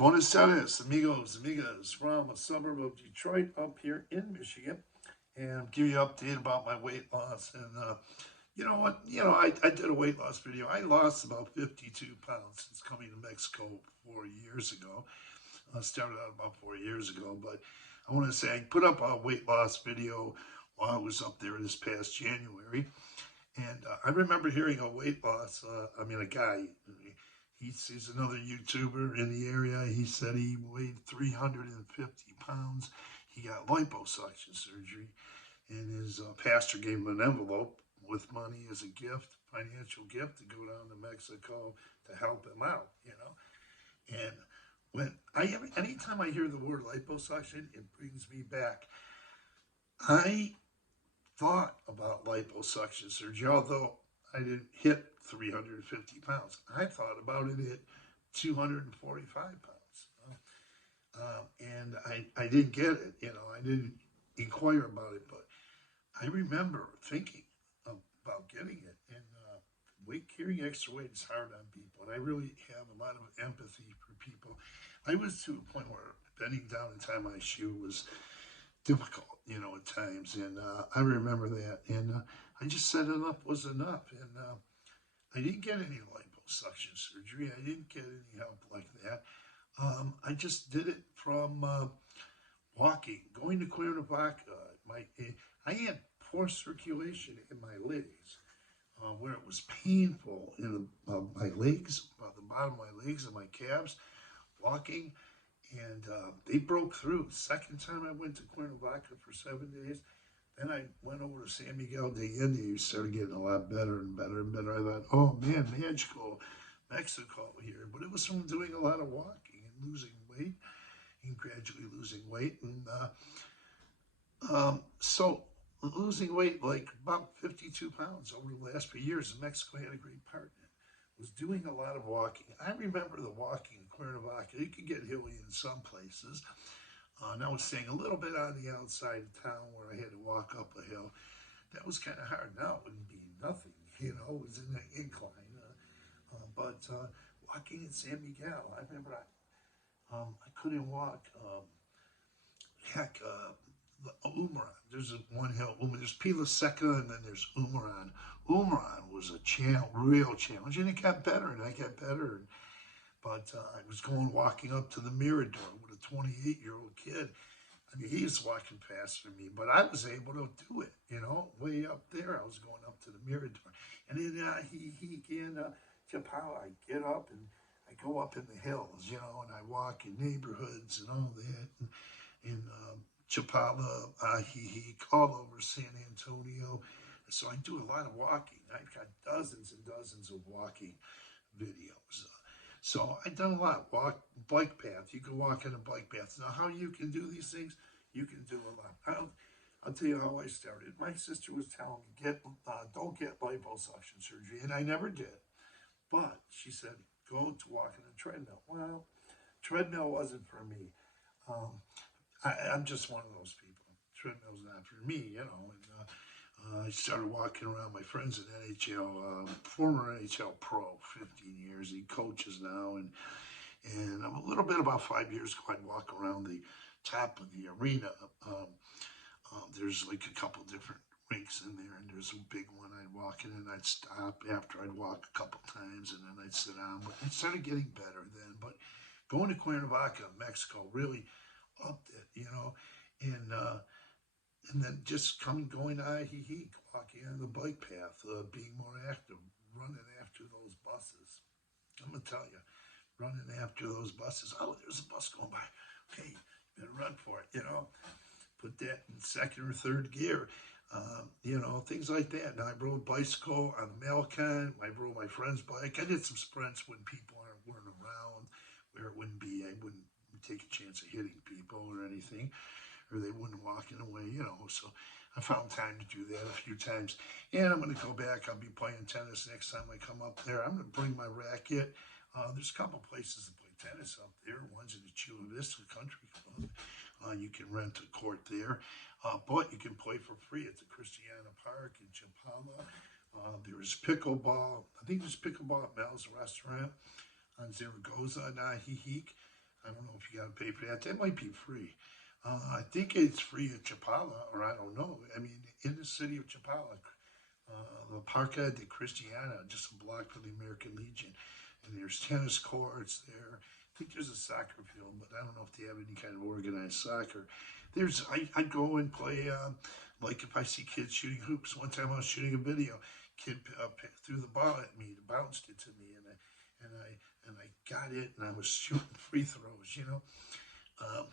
Buenos Aires, amigos, amigas, from a suburb of Detroit up here in Michigan, and give you an update about my weight loss. And you know what? I did a weight loss video. I lost about 52 pounds since coming to Mexico 4 years ago. I started out about 4 years ago, but I want to say I put up a weight loss video while I was up there this past January. And I remember hearing a weight loss, a guy, he's another YouTuber in the area. He said he weighed 350 pounds. He got liposuction surgery, and his pastor gave him an envelope with money as a gift, financial gift, to go down to Mexico to help him out, And anytime I hear the word liposuction, it brings me back. I thought about liposuction surgery, although I didn't hit 350 pounds. I thought about it at 245 pounds. And I didn't get it, I didn't inquire about it, but I remember thinking about getting it. And carrying extra weight is hard on people. And I really have a lot of empathy for people. I was to a point where bending down and tying my shoe was difficult, at times. And I remember that. And I just said enough was enough. And I didn't get any liposuction surgery. I didn't get any help like that. I just did it from walking, going to Cuernavaca. I had poor circulation in my legs, where it was painful in my legs, the bottom of my legs and my calves, walking. And they broke through. Second time I went to Cuernavaca for 7 days. Then I went over to San Miguel de Allende. Started getting a lot better and better and better. I thought, oh man, magical Mexico here. But it was from doing a lot of walking and losing weight and gradually losing weight. And so losing weight like about 52 pounds over the last few years. And Mexico had a great partner. Was doing a lot of walking. I remember the walking in Cuernavaca. It could get hilly in some places. And I was staying a little bit on the outside of town where I had to walk up a hill. That was kind of hard. Now it wouldn't be nothing, it was in an incline. But walking in San Miguel, I remember I couldn't walk. The Umaran. There's one hill. There's Pila Seca, and then there's Umaran. Umaran was a real challenge, and it got better, and I got better. But I was walking up to the Mirador with a 28-year-old kid. I mean, he was walking faster than me, but I was able to do it, way up there. I was going up to the Mirador. And then Chapala, I get up and I go up in the hills, and I walk in neighborhoods and all that. And Chapala, all over San Antonio. So I do a lot of walking. I've got dozens and dozens of walking videos. So I've done a lot. Bike path. You can walk on a bike path. Now, how you can do these things, you can do a lot. I'll tell you how I started. My sister was telling me, don't get liposuction surgery, and I never did. But she said, go to walk on a treadmill. Well, treadmill wasn't for me. I'm just one of those people. Treadmill's not for me, And I started walking around. My friend's an NHL, former NHL pro, 15 years. He coaches now, and a little bit about 5 years ago, I'd walk around the top of the arena. There's like a couple different rinks in there, and there's a big one. I'd walk in, and I'd stop after I'd walk a couple times, and then I'd sit down. But it started getting better then. But going to Cuernavaca, Mexico, really upped it, and then just going to Ajijic, walking on the bike path, being more active, running after those buses. I'm going to tell you, running after those buses. Oh, there's a bus going by. Okay, you better run for it, Put that in second or third gear, things like that. Now, I rode bicycle on the Malcon. I rode my friend's bike. I did some sprints when people weren't around, where I wouldn't take a chance of hitting people or anything, or they wouldn't walk in the way, So I found time to do that a few times. And I'm going to go back. I'll be playing tennis next time I come up there. I'm going to bring my racket. There's a couple places to play tennis up there. One's in the Chula Vista Country Club. You can rent a court there. But you can play for free at the Christiana Park in Chapala. There's pickleball. I think there's pickleball at Mel's Restaurant on Zaragoza, Nahihic. I don't know if you got to pay for that. That might be free. I think it's free at Chapala, or I don't know. I mean, in the city of Chapala, the Parca de Cristiana, just a block from the American Legion, and there's tennis courts there. I think there's a soccer field, but I don't know if they have any kind of organized soccer. I go and play, like if I see kids shooting hoops. One time I was shooting a video, kid threw the ball at me, bounced it to me, and I got it, and I was shooting free throws, um,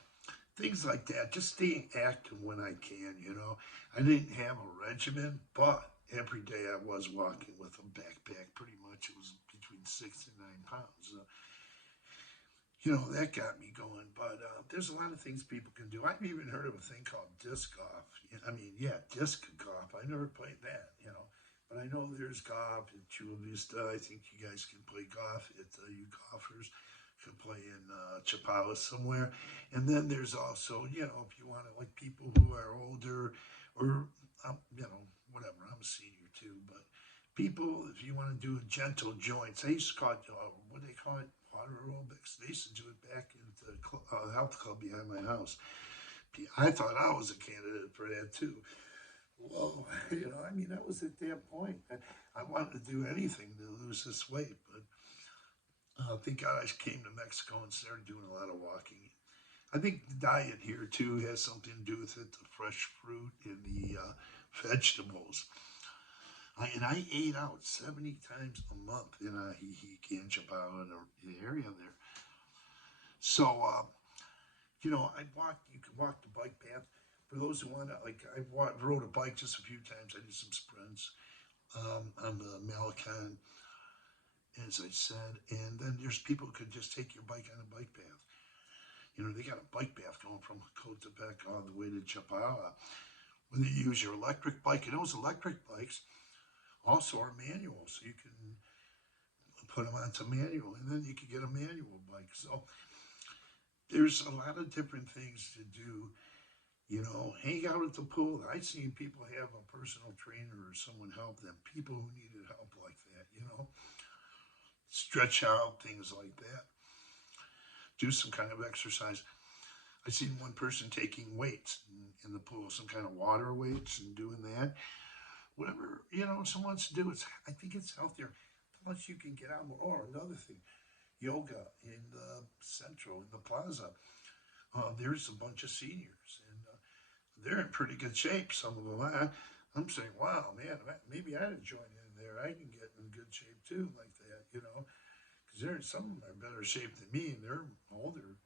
things like that. Just staying active when I can, I didn't have a regimen, but every day I was walking with a backpack. Pretty much, it was between 6 and 9 pounds. That got me going. But there's a lot of things people can do. I've even heard of a thing called disc golf. I mean, yeah, disc golf. I never played that. But I know there's golf at Chula Vista. I think you guys can play golf at you golfers can play in Chapala somewhere. And then there's also, if you want to, like people who are older or, whatever, I'm a senior too, but people, if you want to do a gentle joints, they used to call it, what do they call it? Water aerobics. They used to do it back in the health club behind my house. I thought I was a candidate for that too. Whoa, I mean, I was at that point. I wanted to do anything to lose this weight, but thank God I came to Mexico and started doing a lot of walking. I think the diet here too has something to do with it. The fresh fruit and the vegetables. And I ate out 70 times a month in Ajijic and Chapao in the area there. So, I walked. You can walk the bike path. For those who want to, like, rode a bike just a few times. I did some sprints on the Malacan, as I said. And then there's people who could just take your bike on a bike path. They got a bike path going from Cotepec all the way to Chapala. When you use your electric bike, and those electric bikes also are manual, so you can put them onto manual, and then you can get a manual bike. So there's a lot of different things to do. Hang out at the pool. I've seen people have a personal trainer or someone help them. People who needed help like that. Stretch out, things like that. Do some kind of exercise. I seen one person taking weights in the pool, some kind of water weights, and doing that. Whatever someone wants to do, I think it's healthier. Plus, you can get out more. Or another thing, yoga in the Central, in the Plaza. There's a bunch of seniors, and they're in pretty good shape. Some of them. I'm saying, wow, man, maybe I ought to join in there. I can get in good shape too, like that, because some of them are in better shape than me, and they're older,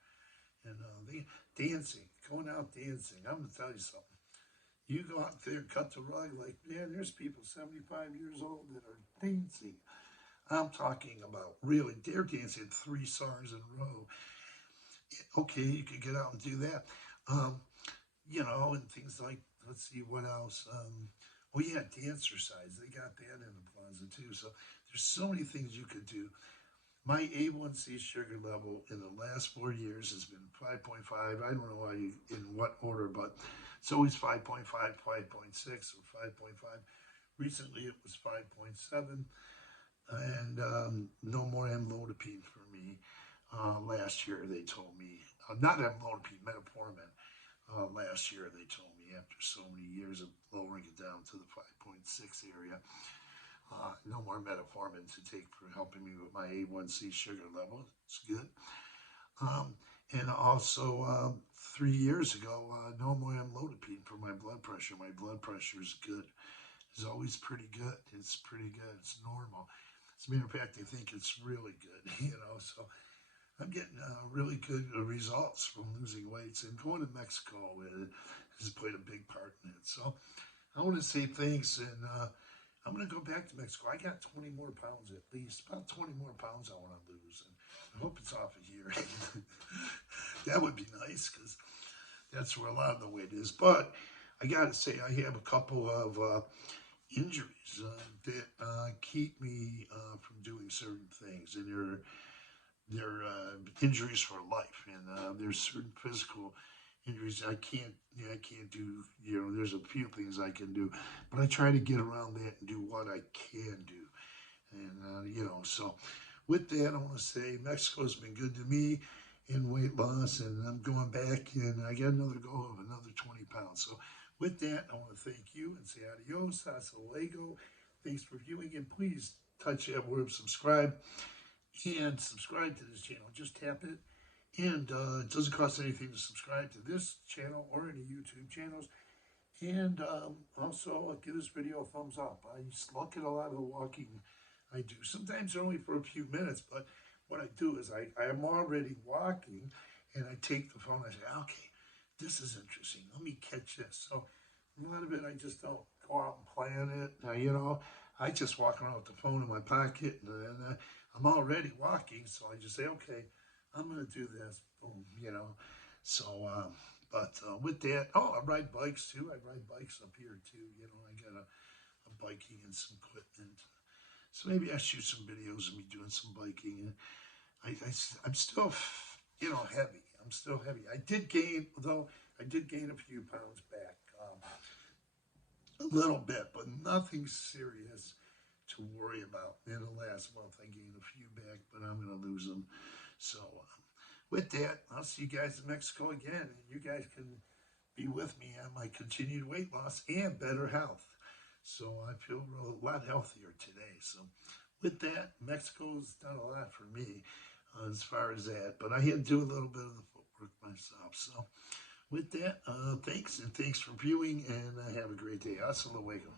and they dancing, going out dancing. I'm gonna tell you something. You go out there, cut the rug, like, man, there's people 75 years old that are dancing. I'm talking about really, they're dancing 3 songs in a row. Okay, you could get out and do that. Um, and things like, let's see, what else? Oh, yeah, dancercise. They got that in the plaza too. So there's so many things you could do. My A1C sugar level in the last 4 years has been 5.5. I don't know why in what order, but it's always 5.5, 5.6, or 5.5. Recently it was 5.7, and no more amlodipine for me. Last year they told me, not amlodipine, metformin. Last year they told me after so many years of lowering it down to the 5.6 area, no more metformin to take for helping me with my A1C sugar level. It's good. Um, and also, 3 years ago, no more amlodipine for my blood pressure. My blood pressure is good. It's always pretty good. It's pretty good. It's normal. As a matter of fact, I think it's really good. So I'm getting really good results from losing weights, and going to Mexico has played a big part in it. So I want to say thanks, and I'm going to go back to Mexico. I got 20 more pounds at least, about 20 more pounds I want to lose, and I hope it's off of here. That would be nice, because that's where a lot of the weight is. But I got to say, I have a couple of injuries that keep me from doing certain things, and they're injuries for life, and there's certain physical injuries I can't do. There's a few things I can do, but I try to get around that and do what I can do. And so with that, I want to say Mexico's been good to me, in weight loss, and I'm going back, and I got another goal of another 20 pounds. So with that, I want to thank you and say adios, hasta luego. Thanks for viewing, and please touch that word subscribe and subscribe to this channel. Just tap it, and it doesn't cost anything to subscribe to this channel or any YouTube channels. And also, give this video a thumbs up. I look at a lot of the walking I do. Sometimes only for a few minutes, but what I do is I am already walking, and I take the phone. I say, okay, this is interesting. Let me catch this. So a lot of it, I just don't go out and plan it. I just walk around with the phone in my pocket, and I'm already walking. So I just say, okay, I'm going to do this. Boom. So, with that, I ride bikes too. I ride bikes up here too. I got a biking and some equipment. So maybe I shoot some videos of me doing some biking. And I'm still, heavy. I'm still heavy. I did gain, though, I did gain a few pounds back. A little bit, but nothing serious to worry about. In the last month, I gained a few back, but I'm going to lose them. So, with that, I'll see you guys in Mexico again, and you guys can be with me on my continued weight loss and better health. So I feel a lot healthier today. So with that, Mexico's done a lot for me as far as that, but I had to do a little bit of the footwork myself. So with that, thanks for viewing, and have a great day. Hasta luego.